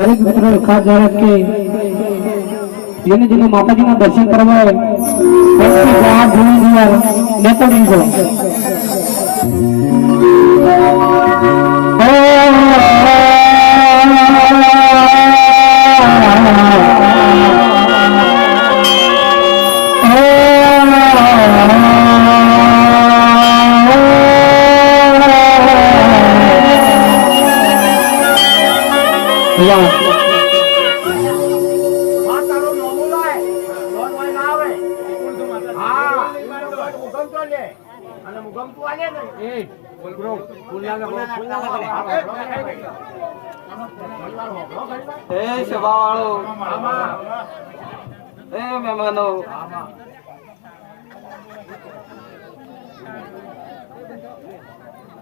દરેક મિત્રો ખાસ જાહેરાત કે જેને જેને માતાજીના દર્શન કરવા હોય તેમની બહાર જોઈ દીવાર નેપોલિયન બોલો મહેમાનો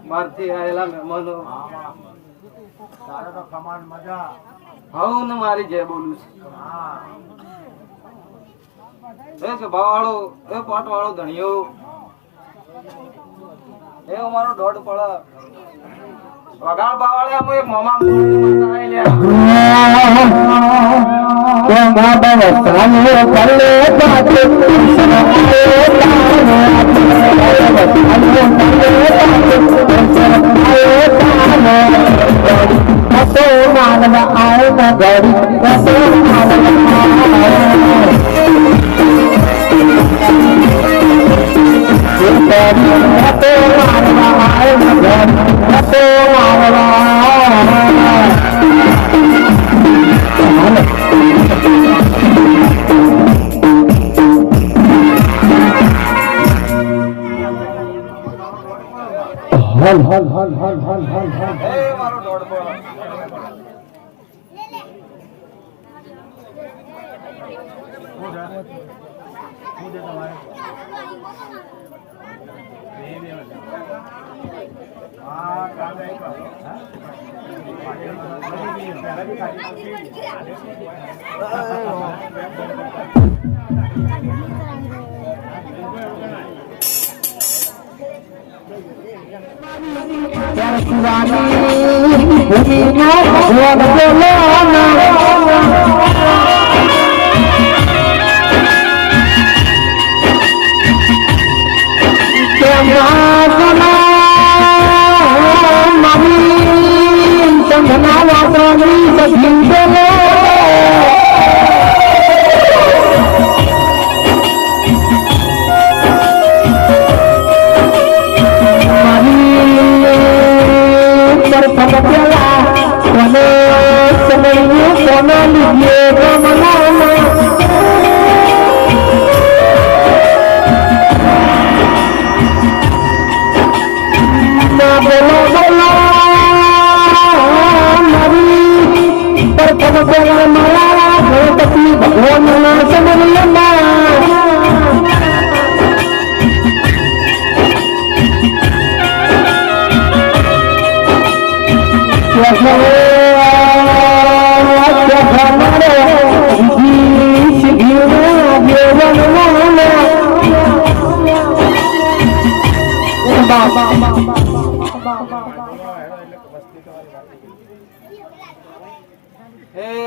મારથી આયેલા મહેમાનો હું ને મારી જય બોલું છું સભા વાળો એ પાટ વાળો ધણિયો એ અમારો દોઢ પડ વગાડ બાવાળે અમે મોમા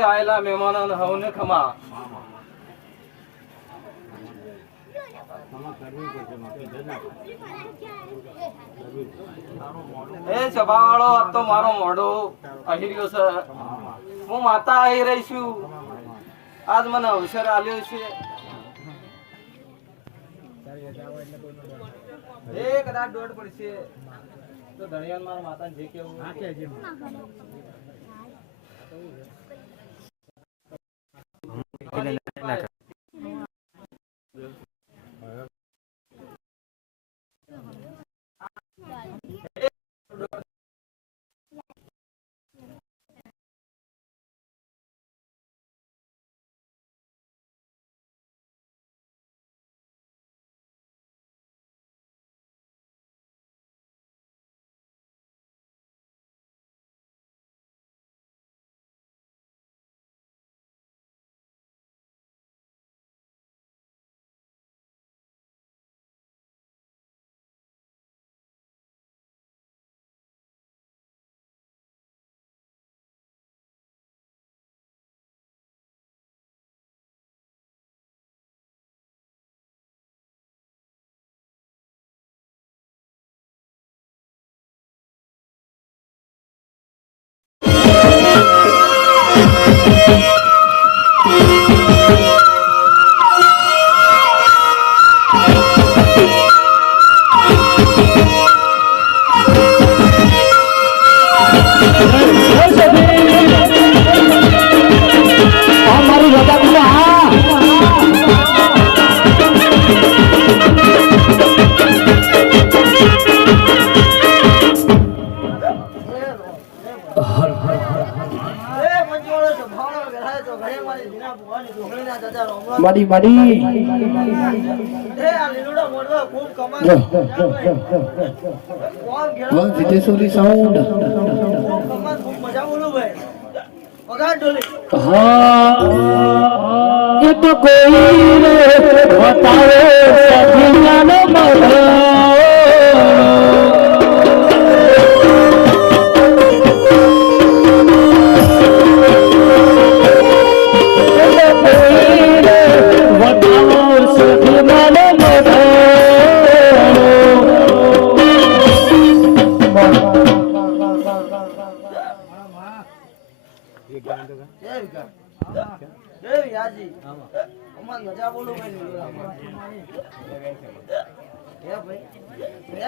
આયેલા મહેમાનો હવને ખમા એ સભા વાળો તો મારો મોઢો અહિર્યો છે હું માતા આવી રહી છું આજ મને અવસર આલ્યો છે એ કદાચ દોડ પડશે તો ધણિયાન મારા માતાને જે કેવું માડી માડી વિદેશોરી સાઉન્ડ હા એ તો કોઈ રે બતાવે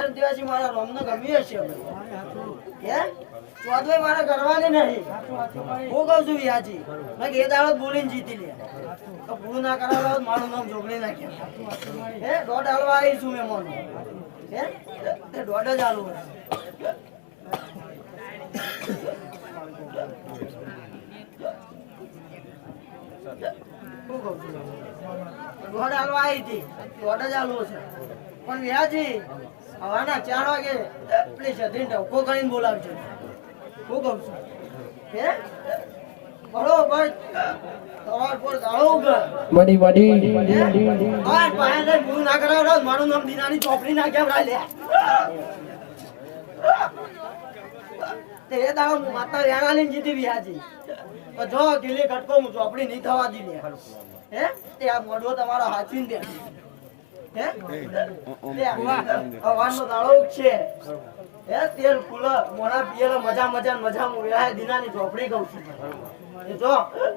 સદિયાનો મળો મારા કરવાની નહીં હું કઉ છું વ્યાજી એ દાડો બોલીને જીતી લે પૂરું ના કરાવ મારું નામ જોગણી નાખ્યા હે દોઢ હાલવા આવી છું મેં મોન હે દોઢ જ હાલવું દોઢ હાલવા આવી હતી દોઢ જ હાલવું છે પણ વ્યાજી હવાના 4 વાગે પ્લીઝ જતીન ટકો કરીને બોલાવજો હું કહું છું હે બરોબર સવાર પર દાડો ઉગર મડી મડી આ પાયા ને પૂરું ના કરાવ મારું નામ દીનાની ચોપડી ના કેમ રાય લે તે દાડો માતા વેણા લઈને જીતી વ્યાજી જો ગીલી કટકો હું ચોપડી નહીં થવા દી લે હે તે આ મોઢો તમારો હાચીન દે હે હવાનો દાડો છે હે તેલ ફૂલ મોણા પિયેલો મજા મજા મજા મુ વેળા દીનાની ચોપડી કહું છું એ જો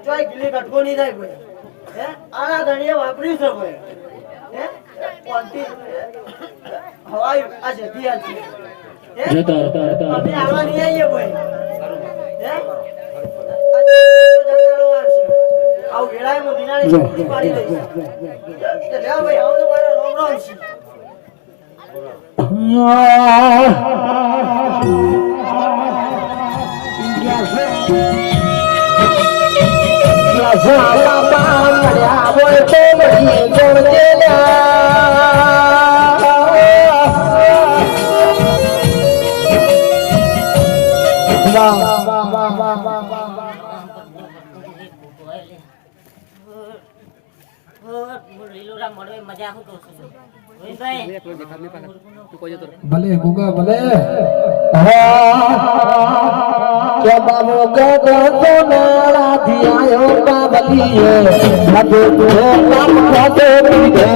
ચોય ગીલી કટકો નહીં થાય કોઈ હે આના ધણીએ વાપરી છે કોઈ હે કોંતી હવાઈ આ જતી આ છે હે આપણે આવા નહીં આવીએ કોઈ હે આવ વેળાએ મુ દીનાની ચોપડી પાડી લઈશ લે ભાઈ આવો તો મારા રોમ રોમ છે મજા હું કહું છું ભલે ગુગા ભલે કે બાબો ગગો તો નાળા ધીયાયો બાબલીએ લગે તું કામ ખાતે પીધે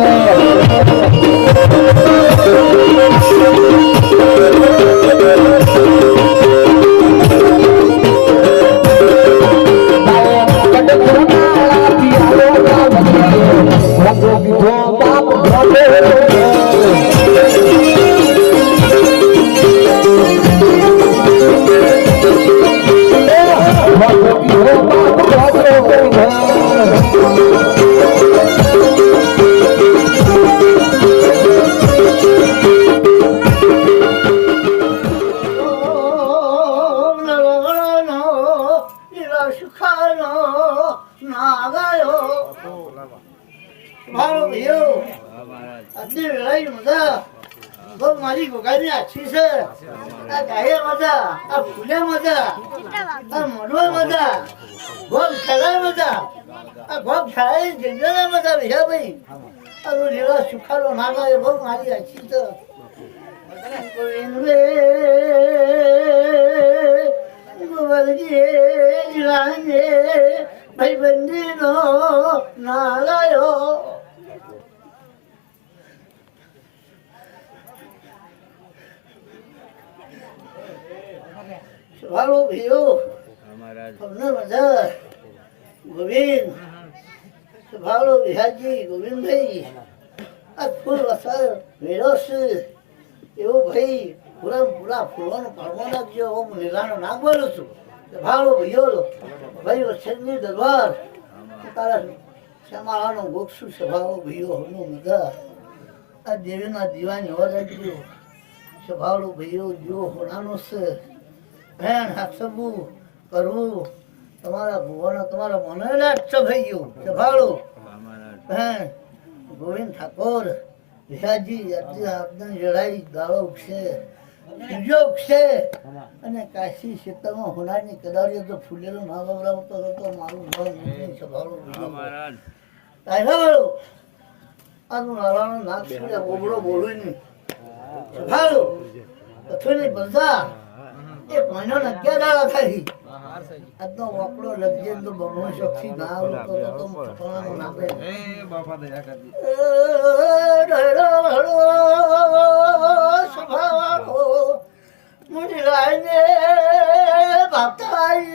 મારી ગોગાની આછી છે આ ગાયે મજા આ ફૂલે મજા આ મોઢવા મજા ભોગ ખેલાય મજા આ ભોગ ખેલાય જંગલે મજા ભૈયા ભાઈ આ લીલા સુખાડો ના ગાય ભોગ મારી આછી છે ભાઈ બંદી નો ના લાયો વાળો ભીઓ તમને મજા ગોવિંદ વાળો વિહાજી ગોવિંદભાઈ આ ફૂલ અસર મેળો છે એવો ભાઈ પૂરા ફૂલોનો પડવો નાખજો હું લીલાનો ના બોલું છું વાળો ભીઓ ભાઈ વચ્ચેની દરબાર તારા શ્યામાળાનો ગોક્ષુ સ્વભાવ ભીઓ હમનો મજા આ દેવીના દીવાની હોવા રાખજો સ્વભાવ ભીઓ જો હોનાનો છે ભેણ હાથસબું કરવું તમારા ભુવાનો તમારા મને લાગશે થઈ ગયું ભાડું પણ ગોવિંદ ઠાકોર વિહાજી આજની લડાઈ ગાળો ઉગશે, બીજો ઉગશે અને કાશી ક્ષેત્રમાં હોનારની કદાળીઓ તો ફૂલેલો ના વવરાવતો હતો મારું નામ સભાળો આનું નારાયણ નાક સુરે ઓબળો બોલું નહીં સભાળો કથોની બધા એક મહિનો ને 11 દાડા થઈ આજનો વાપડો લગજે તો બમણો શોખી ના આવતો તો ફટાણાનો નાપે સભાળો મુની રાયને બાતાઈ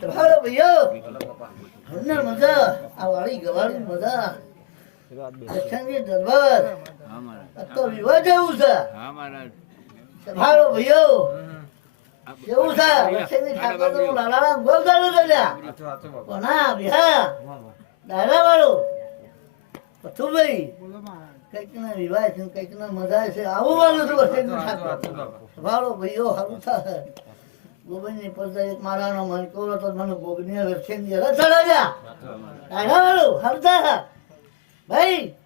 સભાળો ભૈયો હમને મજા આ વાળી ગવાળી મજા દર્શનજી દરબાર તો વિવાહ જેવું છે સભાળો ભૈયો કેવું છે દર્શનજી ઠાકોર તો લાલાના ગોલ ગાડું કર્યા કોના વિહા દાદા વાળો પથુભાઈ કઈક ના વિવાહ છે કઈક ના મજા છે આવું વાળું છું દર્શનજી ઠાકોર સભાળો ભૈયો સારું થાય ગોબરની પડતા એક મારાનો મન કોરો તો મને ગોબની રક્ષેની રસડાયા આયા વાળું હરતા ભાઈ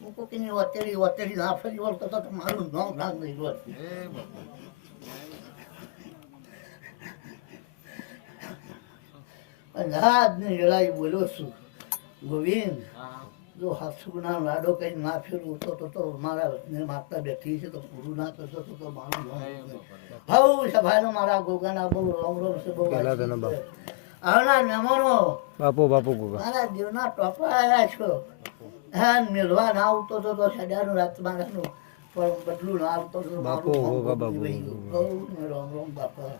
હું કોકની વતેરી ના ફરી વળતો તો મારું નામ નામ નહીં બોલ અંધાજની લડાઈ બોલ્યો છું ગોવિંદ જો હાથુના લાડો કઈ ના ફેરવું તો મારા વતને માતા બેઠી છે તો પૂરું ના કરશો તો મારું નામ ભાવ સભાનો મારા ગોગાના બહુ રોમ રોમ છે બહુ આવનાર મહેમાનો બાપુ ગોગા મારા દેવના ટોપા આવ્યા છો હા મેળવા ના આવતો તો સડાનું રાત મારાનું પણ બદલું ના આવતો તો બાપુ ગોગા બાપુ રોમ રોમ બાપા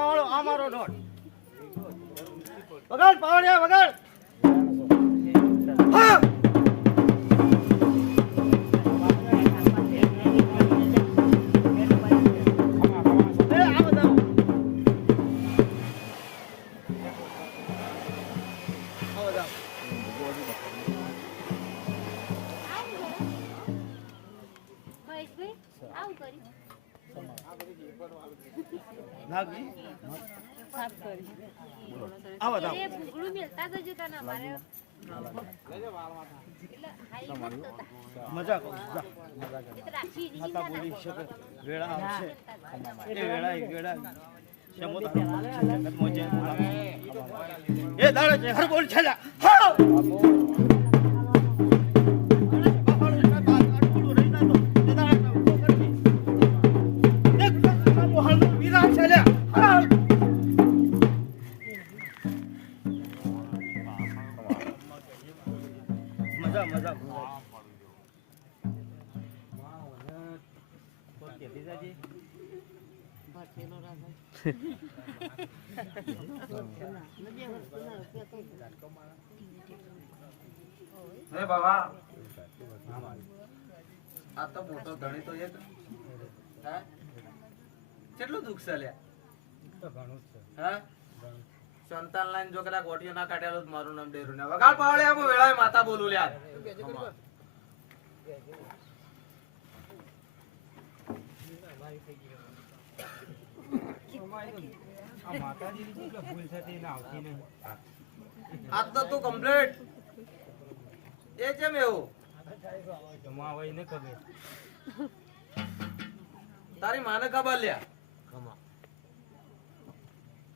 કરવા વાળો આ મારો દોડ. વગાડ પાવડિયા વગાડ. હા મજા કહું માતા બોલી શકે વેળા આવશે એ વેળા એ દાડે છે હર બોલ છે હા મજા મજા હે બાબા આ તો મોટો ધણી તો એક હે કેટલું દુઃખ છે લ્યા તો ઘણું છે હે સંતાન લાઈન જો કદાચ ઓડિયો ના કાઢેલો મારું નામ ડેરું ને વગાડ પાવળે આમ વેળાએ માતા બોલું લ્યા આ તો તું કમ્પ્લીટ એ કેમ એવું તારી માને ખબર લ્યા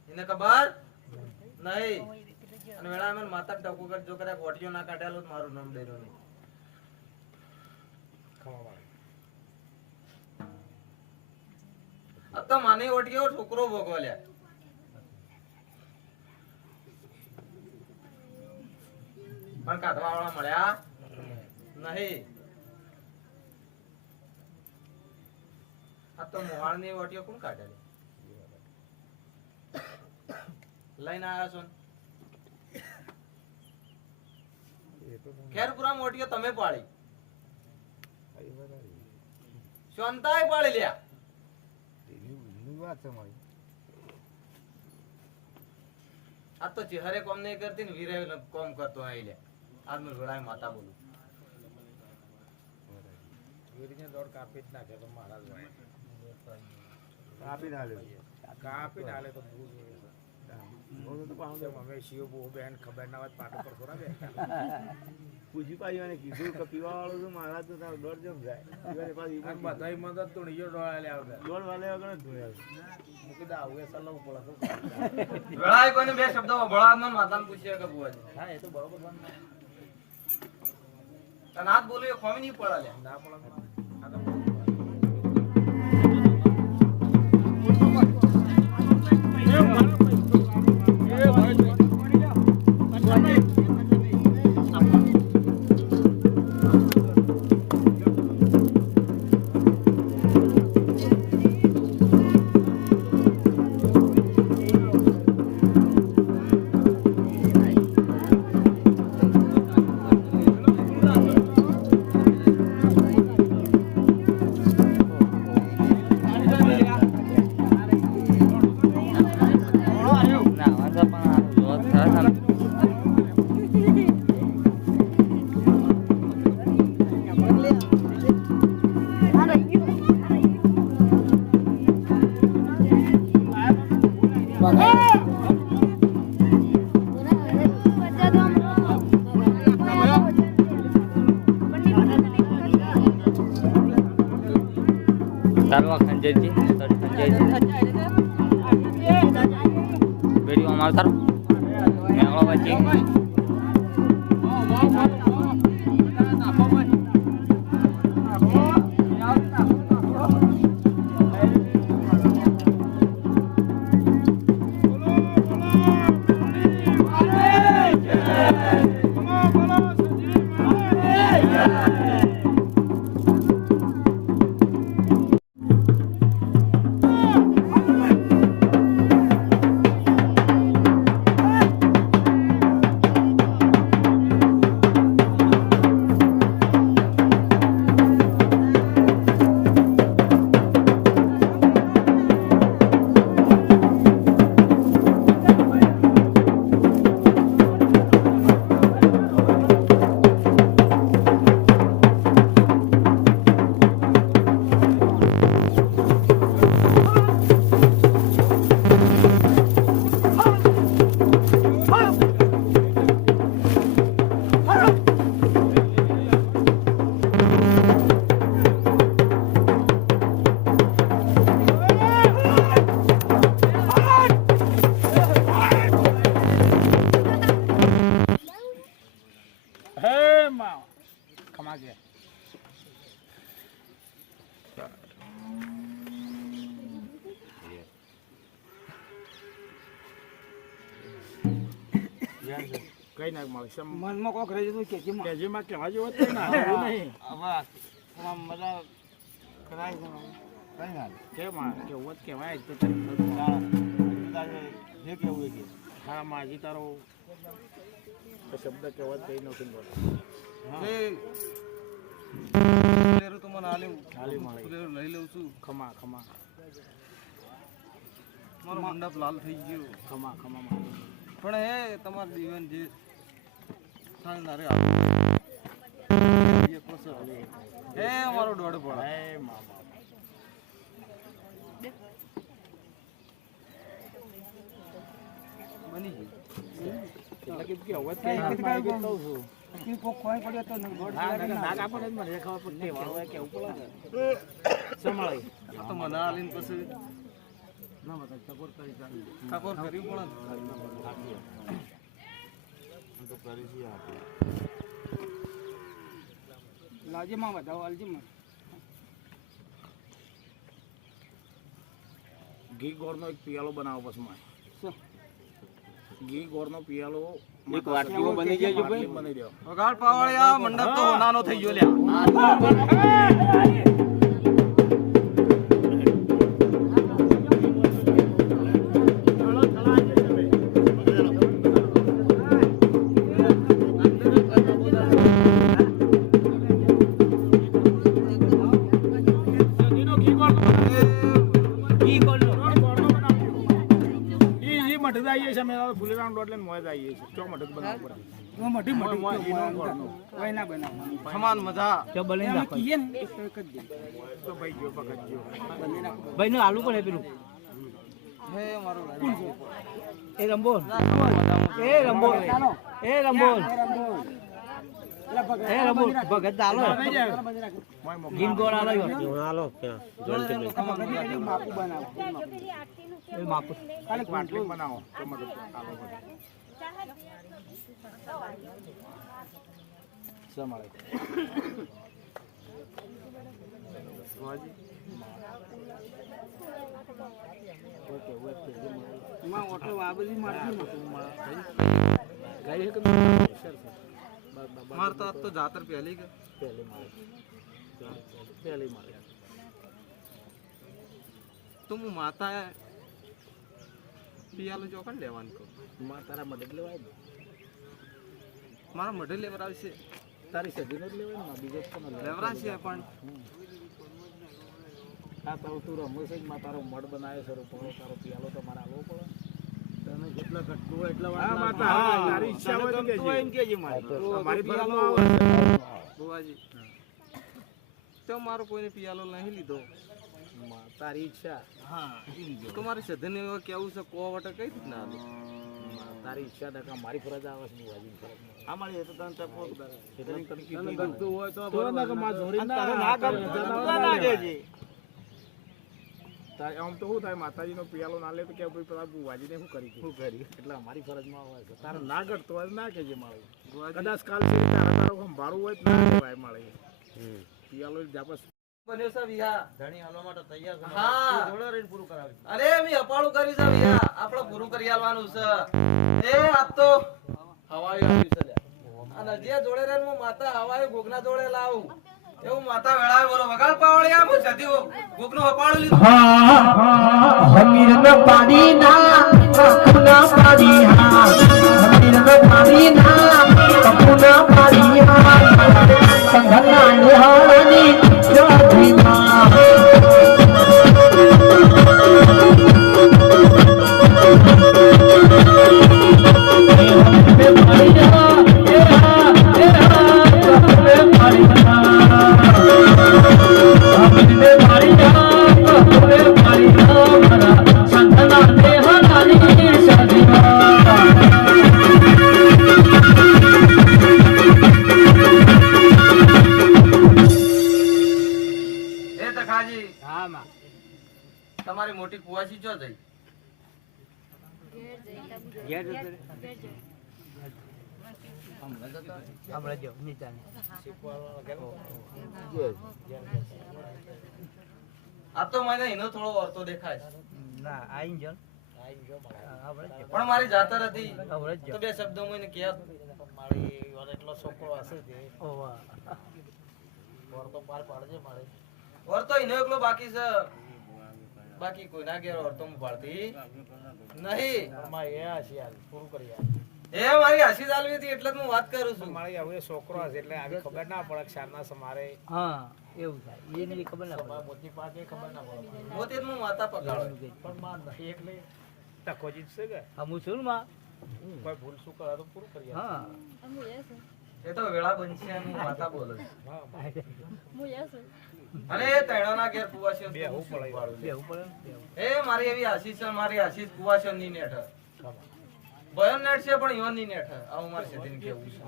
એને ખબર નહીં અને વેળા મને માતા ટકો કર જો કદાચ ઓડિયો ના કાઢેલો મારું નામ ડેરો નહીં આ તો માની ઓડિયો છોકરો ભોગવો લ્યા પણ કાઢવા વાળા મળ્યા નહીં આ તો મોહાળ ની ઓટિયો કોણ કાઢે લઈને આવ્યા છો ખેરપુરા મોટીઓ તમે પાડી શાંતાએ પાડી લ્યા આ તો ચહેરે કોમ નહીં કરતી ને વીરે કોમ કરતો આઈ લે આજ મેં ઘોડાએ માતા બોલું વીરને દોડ કાપી જ નાખે તો મારા કાપી ડાલે તો પૂછી પાછી અને કીધું કે પીવા વાળો તો મારા તો તારો દોડ જમ જાય બધા મદદ તો નીચે ડોળા દોડ વાલે વગર મૂકી દા આવું સલાહ પડે વેળાએ કોઈને બે શબ્દ ભળા ન માતાને પૂછ્યા કે બુઆજી હા એ તો બરોબર તને હાથ બોલ્યો ખોમી નહીં પડે ના પડે સંજયજી વિડીયો અમારો તારો મેળો પછી કઈ નાખ મળે મનમાં કોક રહી જતું કેજીમાં કહેવા જેવો જ નહીં મજા કરાય કઈ ના કેવું જ કહેવાય તો જે કેવું કે હા માજી તારો શબ્દ કહેવા કઈ નથી બોલ તો મને હાલી મળે લઈ લઉં છું ખમા મારો મંડપ લાલ થઈ ગયો ખમા પણ હે તમારું જીવન જે થાંડારે હે મારો દોડ પડે હે મામા બની ગયું એટલે કે અવાજ કઈ કહું છું કી કો કોઈ પડ્યો તો નાક આપડે મને ખબર પડતી વાળો કે ઉપર સંભાળે આ તો મને આલીન પછી ના બતા ચકોર કરી ચાલી ચકોર કરી પણ તો કરી છે આપે લાજે માં બતાવો આલજી માં ઘી ગોળનો એક પિયાલો બનાવો બસ માં ઘી ગોળનો પિયાલો એક વાટલીમાં બની જાય જો ભાઈ બની રહ્યો વગાડ પાવળિયા મંડપ તો નાનો થઈ ગયો લ્યા આલુ પડે પેલું એ રંબોલ ભગત આલો ગીન ગોળ આલો માપુ ખાલી વાટલી બનાવો સમાળે માં ઓટો આ બધી મારતી ગાય કે મારતા તો જાતર પહેલી કે પહેલી મારે તો હું માતા પિયાલો ચોકન લેવાનું કહું તારા મદદ લેવાય ને મારા મઢે લેવરાવશે તારી સજીને જ લેવાય ને બીજો લેવરાશે પણ આ તો તું રમો છે માં તારો મઢ બનાવ્યો છે રૂપડો તારો પિયાલો તો મારે આલવો પડે તને જેટલા ઘટતું હોય એટલા વાત તારી ઈચ્છા હોય તો એમ કેજે મારી પિયાલો આવે બુવાજી તો મારો કોઈને પિયાલો નહીં લીધો તારી ઈચ્છા હા તો મારી સધન એવા કેવું છે કો વટે કઈ રીતના તારી ઈચ્છા ટકા મારી ફરજ આવે છે બુવાજી ફરજ આ મારી એ તો તને તકો એટલે તને ગમતું હોય તો બરોબર ના જોડી ના કેજે તારે આમ તો શું થાય માતાજીનો પિયાલો ના લે તો કે ભાઈ પેલા બુવાજીને શું કરી એટલે અમારી ફરજમાં આવે છે તારે ના ઘટતો હોય ના કહેજે મારે કદાચ કાલ તારો સંભાળવું હોય તો ના કહેવાય મારે પિયાલો જાપસ બન્યો છે વિહા ધણી હાલવા માટે તૈયાર છે હા જોડો રહીને પૂરું કરાવી અરે મી અપાળું કરી છે વિહા આપણે પૂરું કરી આલવાનું છે એ આપ તો હવાઈ આવ્યું છે લે આ નદીયા જોડે રહીને હું માતા હવાઈ ગોગના જોડે લાવું એવું માતા વેળાવે બોલો વગાડ પાવળિયા હું જતી ગોગનું હપાળું લીધું હમીર ન પાડી ના કપૂના પાડી હા હમીર ન પાડી ના કપૂના પાડી હા સંઘના નિહાળની જાતિમાં તમારી મોટી કુવાસી ચો થઈ આ તો મને એનો થોડો વર્તો દેખાય છે. ના આઈ ગયો પણ મારી જાતર હતી આવડે જ તો બે શબ્દો મને કહ્યા મારી વાર એટલો છોકરો હશે તે ઓવા વર્તો પાર પાડજે મારે વર્તો એનો એકલો બાકી છે બાકી કોઈના ઘેર વર્તો હું પાડતી નહીં માં એ હશે યાર પૂરું કરી યાર એ મારી આશીષ આલવી હતી એટલે જ હું વાત કરું છું મારી હવે છોકરો હશે એટલે આવી ખબર ના પડે ક્ષારના સમારે હા એવું થાય એની ખબર ના પડે મોટી પાસે ખબર ના પડે પોતે જ હું માતા પકડાડું પણ માં નહીં એટલે ટકો જીતશે કે હા હું છું ને માં કોઈ ભૂલ શું કરે તો પૂરું કરી યાર હા એ તો વેળા બનશે અને હું માતા બોલું છું. હા અને એ તૈણાના ઘેર કુવાસીઓ બેહવું પડે યાર. બેવું પડે ને બેવું. એ મારી એવી આશીષ છે મારી આશીષ કુવાસીઓ ની નેઠ ભયન નેઠ છે પણ ઈવન ની નેઠ આવું મારે સેતીને કેવું છે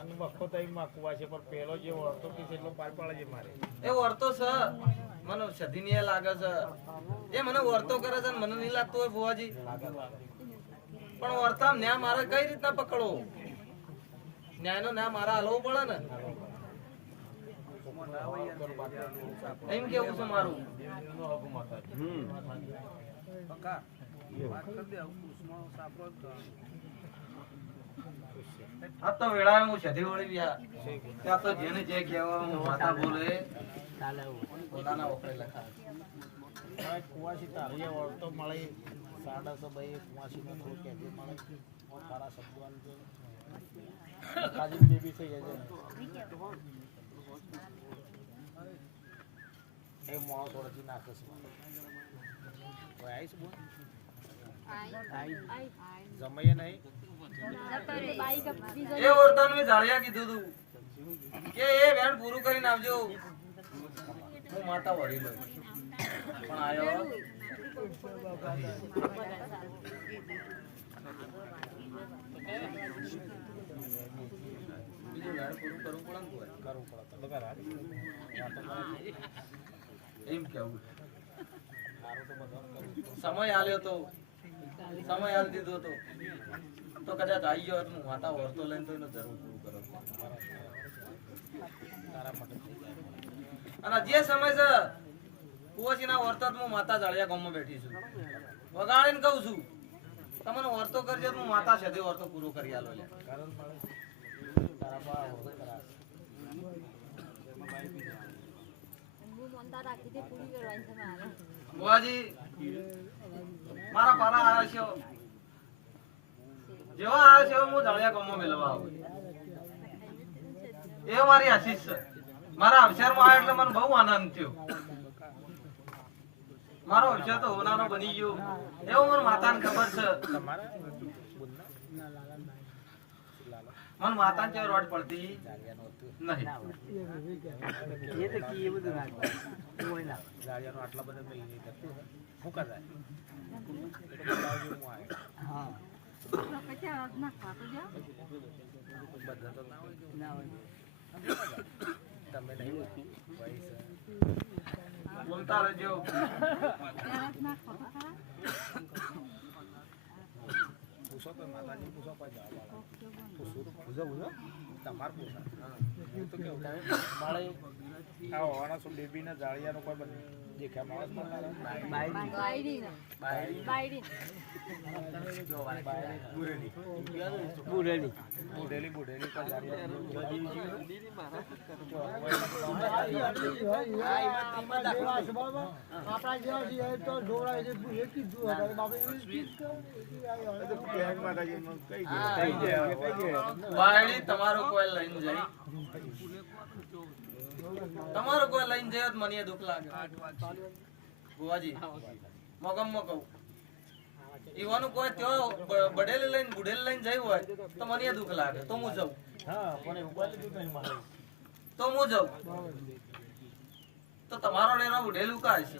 અને વખો તઈ માં કુવા છે પણ પેલો જે વળતો કે છે એટલો પાર પાડે છે મારે એ વર્તો છે મને સધીની એ લાગે છે એ મને વર્તો કરે છે ને મને નહીં લાગતું હોય ભુવાજી પણ વર્તા ન્યા મારે કઈ રીતના પકડવો ન્યાયનો ન્યા મારા હલવો પડે ને એમ કેવું છે મારું આ તો વેળાએ હું સધી વળી ગયા ત્યાં તો જેને જે કહેવા હું માતા બોલે ચાલે એવું. પોતાના વખતે લખાય હવે કુવાસી તારીએ વળતો મળે સાડા સો ભાઈ કુવાસી ને થોડું કહેજે મળે સારા શબ્દો આલજો કાજી બેબી થઈ જાય એ મોણો થોડેથી નાખે છે કોઈ આવીશ બોલ જમાઈએ નહીં એ વર્તન મેં જાળિયા કીધું તું કે એ વેણ પૂરું કરીને આવજો હું માતા વળી લઉં પણ આયો બીજું વેણ પૂરું કરવું પડે ને કોઈ? એમ કેવું સમય આલ્યો તો સમય આલ દીધો તો કદાચ આવી ગયો હું માતા વર્તો લઈને તો એનો જરૂર પૂરું કરો અને જે સમય છે કુવાસીના વર્તન હું માતા જાળિયા ગામમાં બેઠી છું વગાડીને કહું છું તમને વર્તો કરજો હું માતા છે વર્તો પૂરો કરી આલો લે બુઆજી મારા પારા આવ્યા છે જેવા આવ્યા છે હું જાળિયા ગામમાં મેળવા આવું એ મારી આશીષ છે મારા અવસરમાં આવ્યા એટલે મને બહુ આનંદ થયો મારો અવસર તો હોનારો બની ગયો એવું મને માતાને ખબર છે મને માતાને ચેવ રોડ પડતી નહીં એ તો કી એ બધું નાખે કોઈ ના ગાડિયાનો આટલા બધા મેલી નહીં થતું ફૂંકા જાય હા બધા તો ના હોય ના હોય તમે નહીં બોલતા રહેજો પૂછો તો માતાજી પૂછો કોઈ જવાબ આલે પૂછો તમારે પૂછો હું તો કેવું મારે આ હોવાના શું બેબીના જાળિયાનો કોઈ દેખ્યા માણસ બુરેલી બુઢેલી કા વાયડી તમારો કોઈ લઈને જાય તમારો કોઈ લઈને જાય તો મને દુઃખ લાગે બુવાજી મગમમાં કહું ઈવાનું કોઈ ત્યો બડેલી લઈને બુઢેલી લઈને જાય હોય તો મને દુઃખ લાગે તો હું જાઉં તો હું જાઉં તો તમારો લેનો બુઢેલું કા છે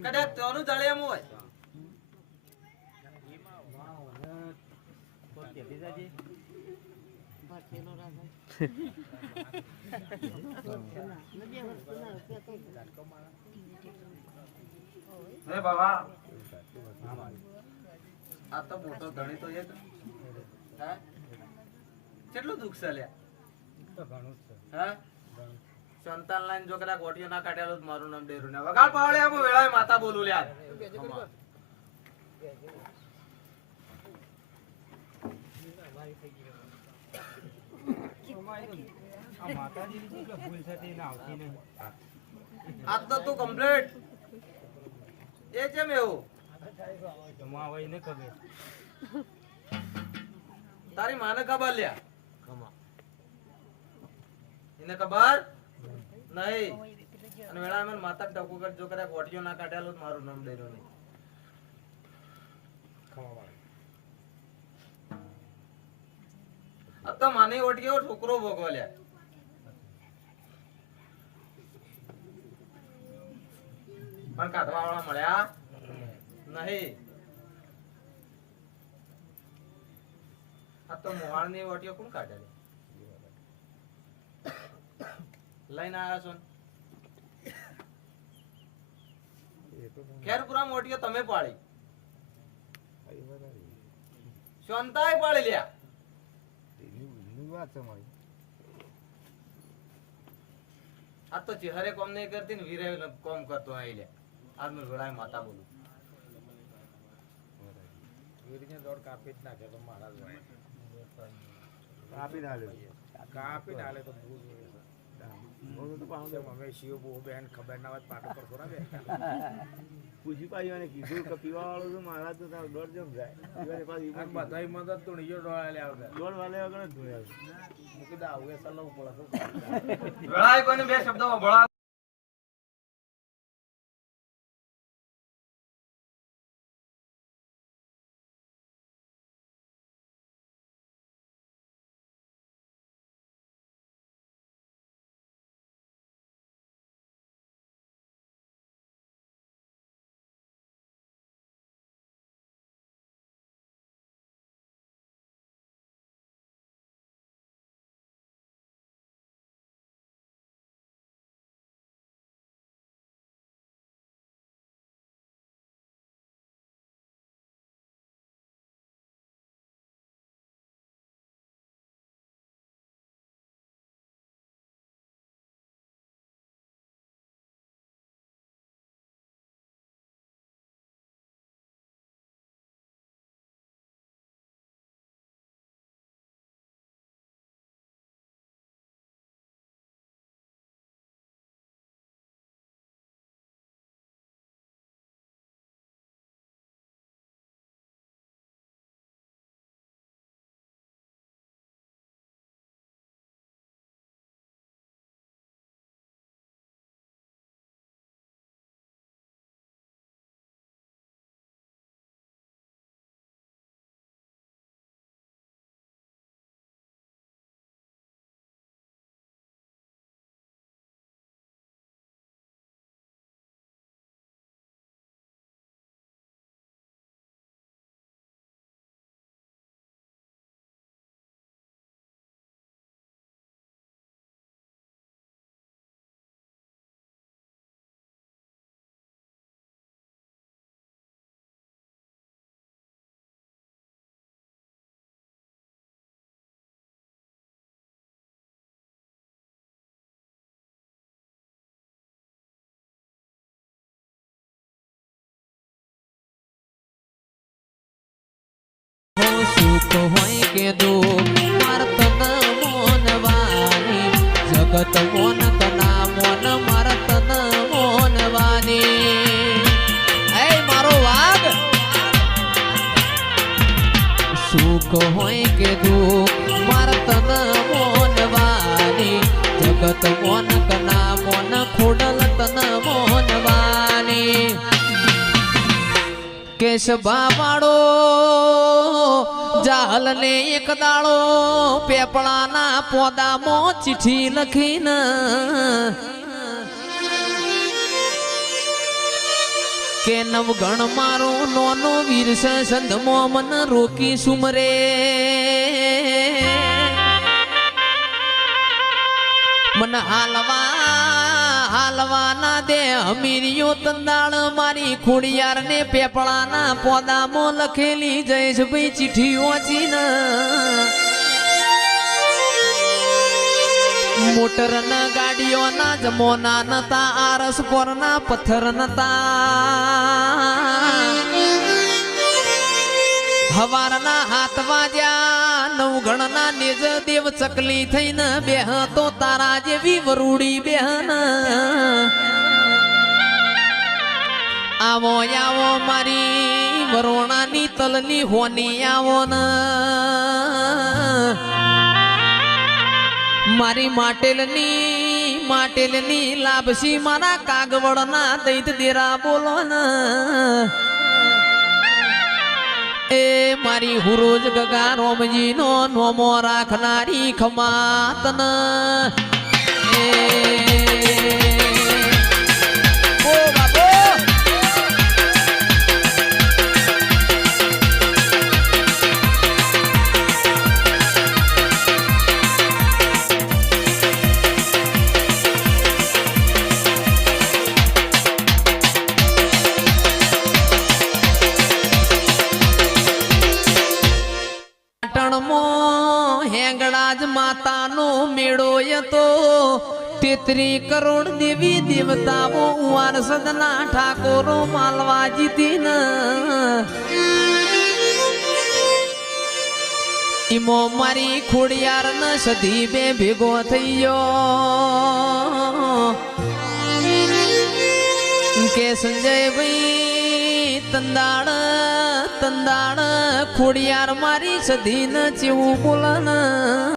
કદાચ ત્યાંનું જાળિયામાં હોય હે બાબા આ તો મોટો ધણી તો એક હા કેટલું દુઃખ છે લ્યા તો ઘણું છે હા સંતાન લાઈન જો કદાચ ઓડિયો ના કાઢેલો તો મારું નામ ડેરું ના વગાડ પાવળિયા વેળાએ માતા બોલું લ્યા આ માતાજીની જે ભૂલ છે તે ના આવતી નહીં આજ તો તું કમ્પ્લીટ એ કેમ એવું જમા હોય ને ખબર તારી માને ખબર લ્યા એને ખબર નહીં અને વેળા મને માતા ટકો કર જો કદાચ ઓડિયો ના કાઢેલો તો મારું નામ ડેરો નહીં આ તો માની ઓડિયો છોકરો ભોગવો લ્યા પણ કાઢવા વાળા મળ્યા નહીં આ તો મોહાળ ની ઓડિયો કોણ કાઢે લઈને આવ્યા છો ખેરપુરા મોટીઓ તમે પાડી શાંતાએ પાડી લ્યા આ તો ચહેરે કોમ નહીં કરતી ને વીરે કોમ કરતો આઈ લે આજ મેં વેળાએ માતા બોલું વીરને દોડ કાપી જ નાખે તો મહારાજ કાપી નાલે તો અમે શિવ બહુ બેન ખબર ના વાત પાટો પર થોડા બે પૂછી પાઈ કીધું કે પીવા વાળો તો મહારાજ તો તારો દોડ જમ જાય બધા મદદ તો નીચે ડોળા આવતા દોડ વાલે વગર જ ધોયા મૂકી દા આવું સલાહ પડે વેળાએ કોઈને બે શબ્દો ભળા સુખ હોય કે દુઃખ મારતન મોનવાની જગત મોન તના મોન મારતન મોનવાની એ મારો વાગ સુખ હોય કે દુઃખ મારતન મોનવાની જગત મોન કના મોન ખોડલ તન મોનવાની કેશભા વાળો જાહલ ને એક દાડો પેપળાના પોદામાં ચિઠ્ઠી લખીને કે નવગણ મારો નોનો વીર છે સંધમો મન રોકી સુમરે મન હાલવા હાલવાના દે અમીરિયો તંદાળ મારી ખોડિયાર ને પેપળાના પોદામાં લખેલી જયેશભાઈ ચીઠી વાંચી ને મોટર ના ગાડીઓના જમોના નતા આરસ પરના પથ્થર નતા હવારના હાથ વાજ્યા નવગણના નિજ દેવ ચકલી થઈને બેહ તો તારા જેવી વરૂડી બેહન આવો આવો મારી વરોણાની તલની હોની આવો ને મારી માટેલની લાભસી મારા કાગવડના દૈત દેરા બોલો ને એ મારી હુરોજ ગગા રોમજી નો નોમો રાખનારી ખમાતન એ ઓ બાબો હેંગળાજ માતાનો મેળો તો 33 કરોડ દેવી દેવતાઓ વારસદના ઠાકોરો માલવા જીતી ન ઈમો મારી ખોડિયાર ન સધી બે ભેગો થઈ ગયો કે સંજયભાઈ તંદાળ ખોડિયાર મારી સધી ન ચેવું બોલન